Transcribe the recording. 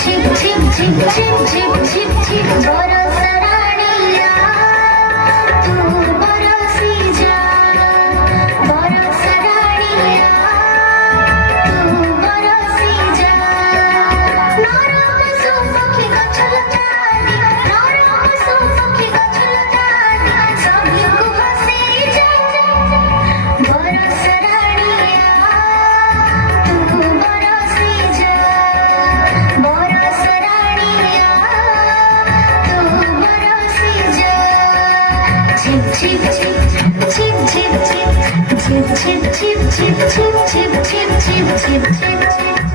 ঝিপ ঝিপ ঝিপ ঝিপ ঝিপ ঝিপ ঝিপ বরস রানিয়া তু বরসি যা বরস রানিয়া তু বরসি যা নরম সুপখি গছলতানি নরম সুপখি গছলতানি সবকু ভাসি যা বরস রানিয়া তু বরসি যা বরস রানিয়া তু বরসি যা ঝিপ ঝিপ ঝিপ ঝিপ ঝিপ ঝিপ ঝিপ ঝিপ ঝিপ ঝিপ ঝিপ ঝিপ ঝিপ ঝিপ ঝিপ ঝিপ